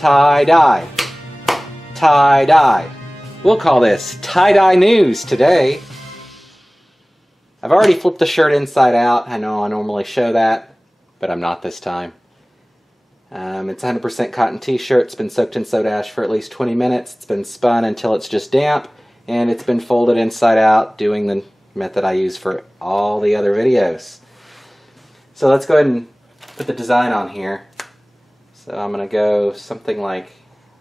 Tie-dye. Tie-dye. We'll call this tie-dye news today. I've already flipped the shirt inside out. I know I normally show that, but I'm not this time. It's a 100% cotton t-shirt. It's been soaked in soda ash for at least 20 minutes. It's been spun until it's just damp, and it's been folded inside out doing the method I use for all the other videos. So let's go ahead and put the design on here. So I'm going to go something like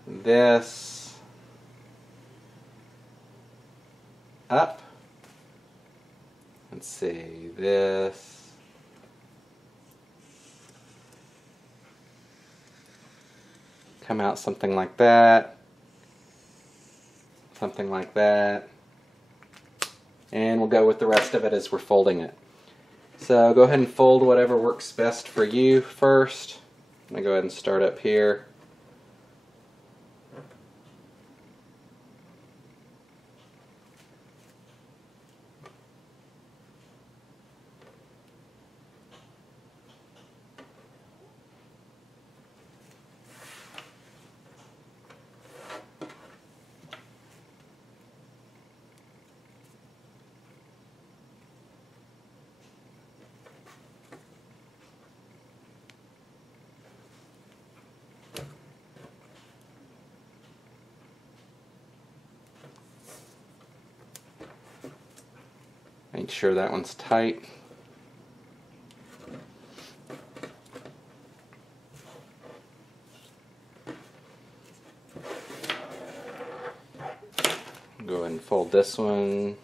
this, up, let's see, this, come out something like that, and we'll go with the rest of it as we're folding it. So go ahead and fold whatever works best for you first. I'm going to go ahead and start up here. Make sure that one's tight. Go ahead and fold this one.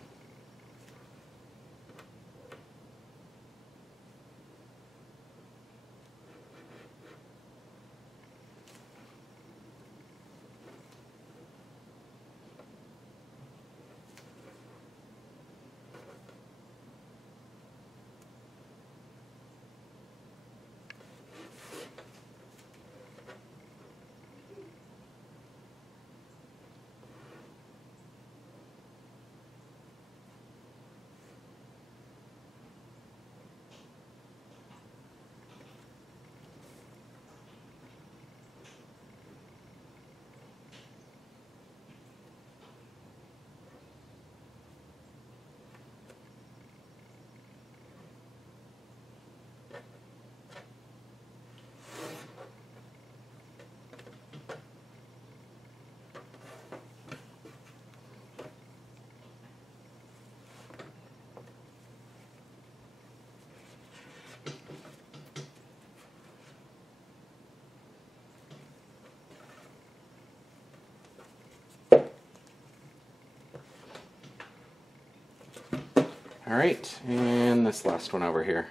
Alright, and this last one over here.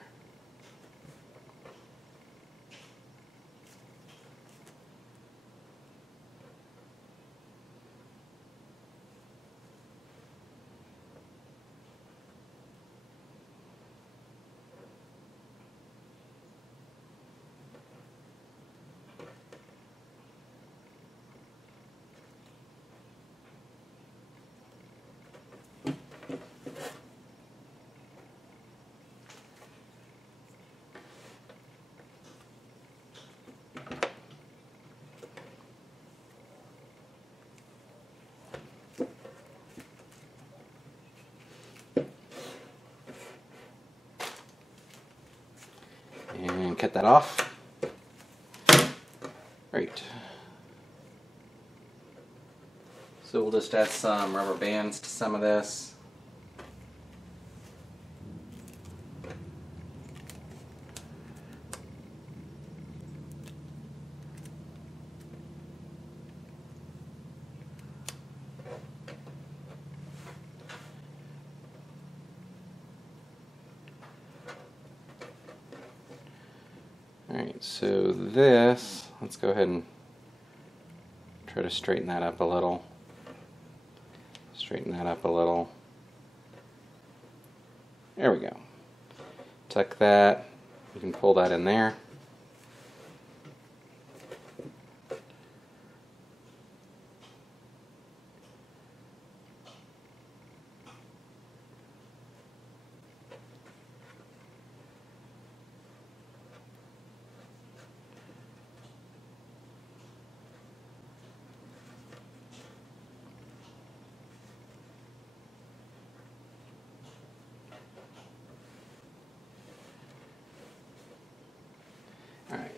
And cut that off. Right. So we'll just add some rubber bands to some of this. Alright, so this, let's go ahead and try to straighten that up a little. Straighten that up a little. There we go. Tuck that. You can pull that in there.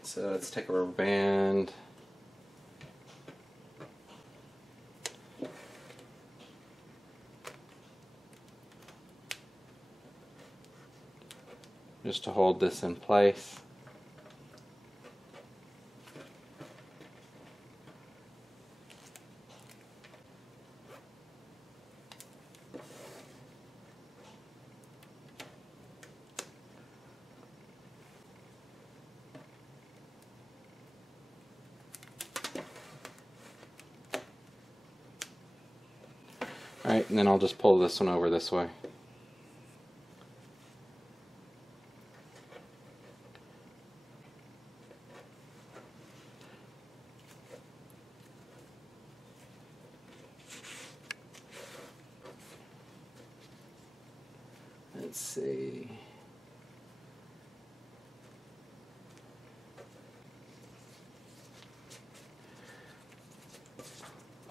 So let's take a rubber band. Just to hold this in place. Alright, and then I'll just pull this one over this way. Let's see.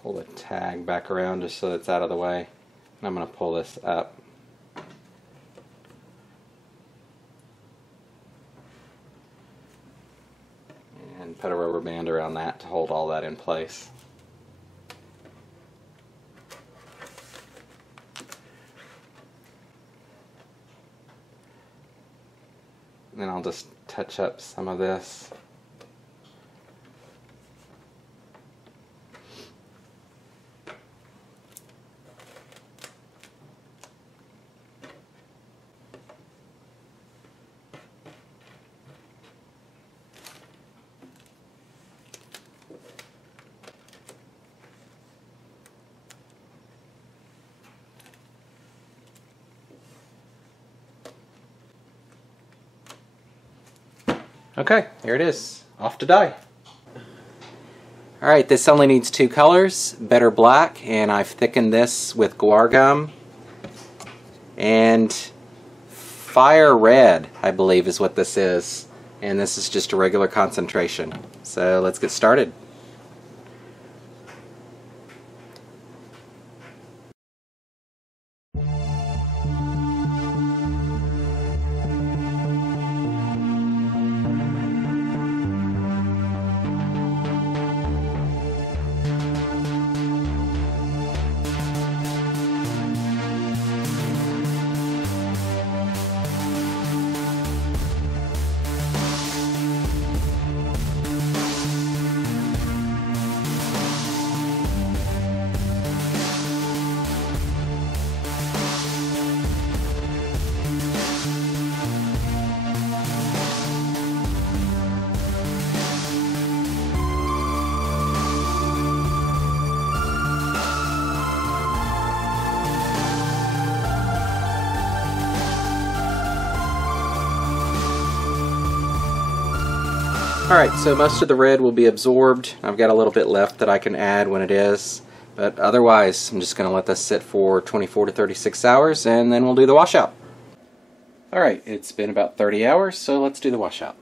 Pull the tag back around just so it's out of the way. And I'm going to pull this up. And put a rubber band around that to hold all that in place. And then I'll just touch up some of this. Okay, here it is. Off to dye. Alright, this only needs 2 colors, Better Black, and I've thickened this with guar gum. And Fire Red, I believe is what this is. And this is just a regular concentration. So let's get started. Alright, so most of the red will be absorbed. I've got a little bit left that I can add when it is. But otherwise, I'm just going to let this sit for 24 to 36 hours and then we'll do the washout. Alright, it's been about 30 hours, so let's do the washout.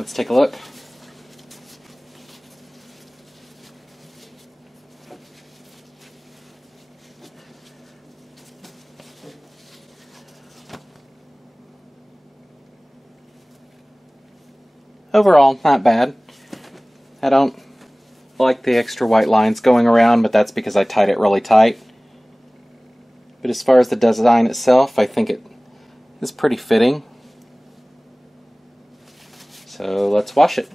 let's take a look. Overall, not bad. I don't like the extra white lines going around, but that's because I tied it really tight. But as far as the design itself, I think it is pretty fitting. So let's wash it.